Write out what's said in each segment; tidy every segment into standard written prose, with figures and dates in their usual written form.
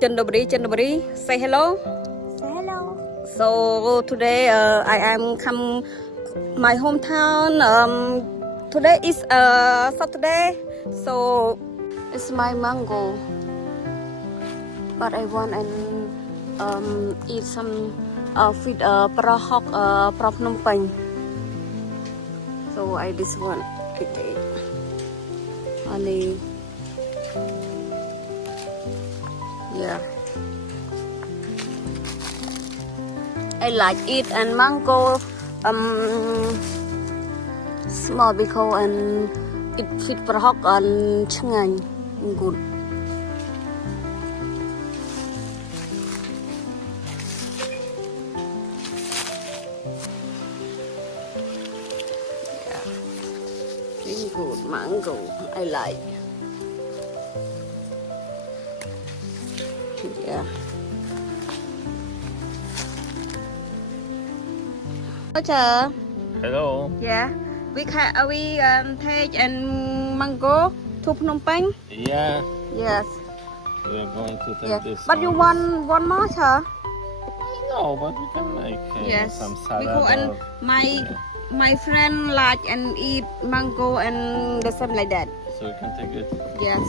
Chandabri, say hello. Say hello. So today I am come my hometown. Today is Saturday, so it's my mango. But I want and eat some feed prahok from Phnom Penh. So I this one I take only. Yeah, I like it and mango small because and it fit prahok and chungan good. Yeah, really good mango. I like. Yeah. Roger. Hello. Yeah. We take and mango to Phnom Penh. Yeah, Yes. we are going to take Yeah. this. But you want one more, sir? No, but we can make Yes. some salad. Because and or- my friend like and eat mango and the same like that. So we can take it. Yes.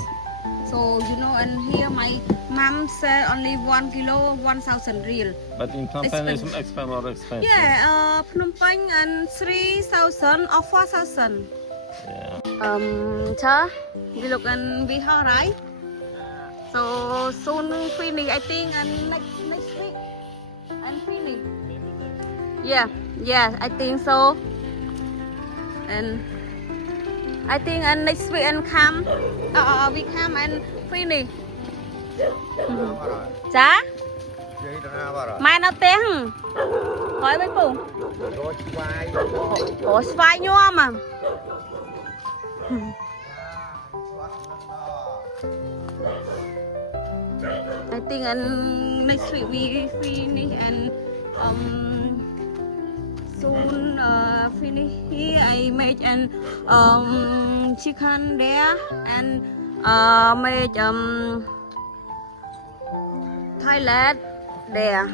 So you know, and here my mom said only 1 kilo 1,000 real. But in Phnom Penh it's more expensive. Yeah, Phnom Penh and 3,000 or 4,000. Yeah. Sir, you look and we all right. So soon finish, I think, and next week and finish. Yeah, I think so. And I think and next week and come, we come and finish. Chá? Mai nó tiếng. Hỏi với cô. Ủa xoay nhua mà. I think and next week we finish and soon finish here I make and chicken there and make toilet there.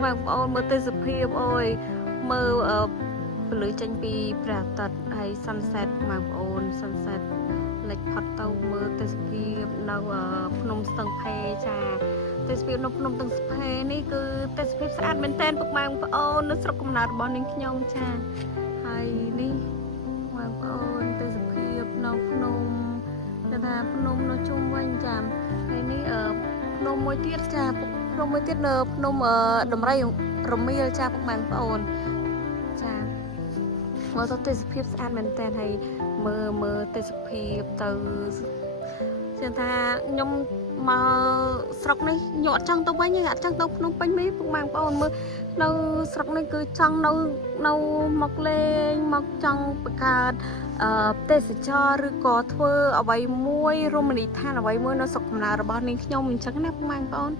Mà ôn mơ tê sụp hiệp ôi mơ lưới tranh pi pra tật hay sunset mà ôn sunset lệch hot tàu mơ tê sụp hiệp nào Phnom Stung Phe cha tê sụp hiệp Phnom Stung Phe ní cứ tê sụp hiệp sạch bên tên bậc mang ôn nó sọc cầm nát bọn nín nhông cha hay ní mang ôn tê sụp hiệp nào Phnom là thà Phnom nó chung quanh chàm hay ní Phnom môi tiết cha Phnom mới tiết nợ Phnom đầm ray rồng miêu cha các bạn ổn cha mơ tôi tê sụp an mình tên hay mơ tê sụp từ trên ta nhung mà sọc này nhọt trăng tông bánh như gạt trăng tông Phnom Penh mấy các bạn ổn mơ nâu sọc này cứ trăng nâu mọc lên mọc trăng bạc tê sụp cho rồi có thưa ở vậy muối Romani than ở vậy muối nó sọc nào rồi bao nhiêu nhung mình chắc nè các bạn ổn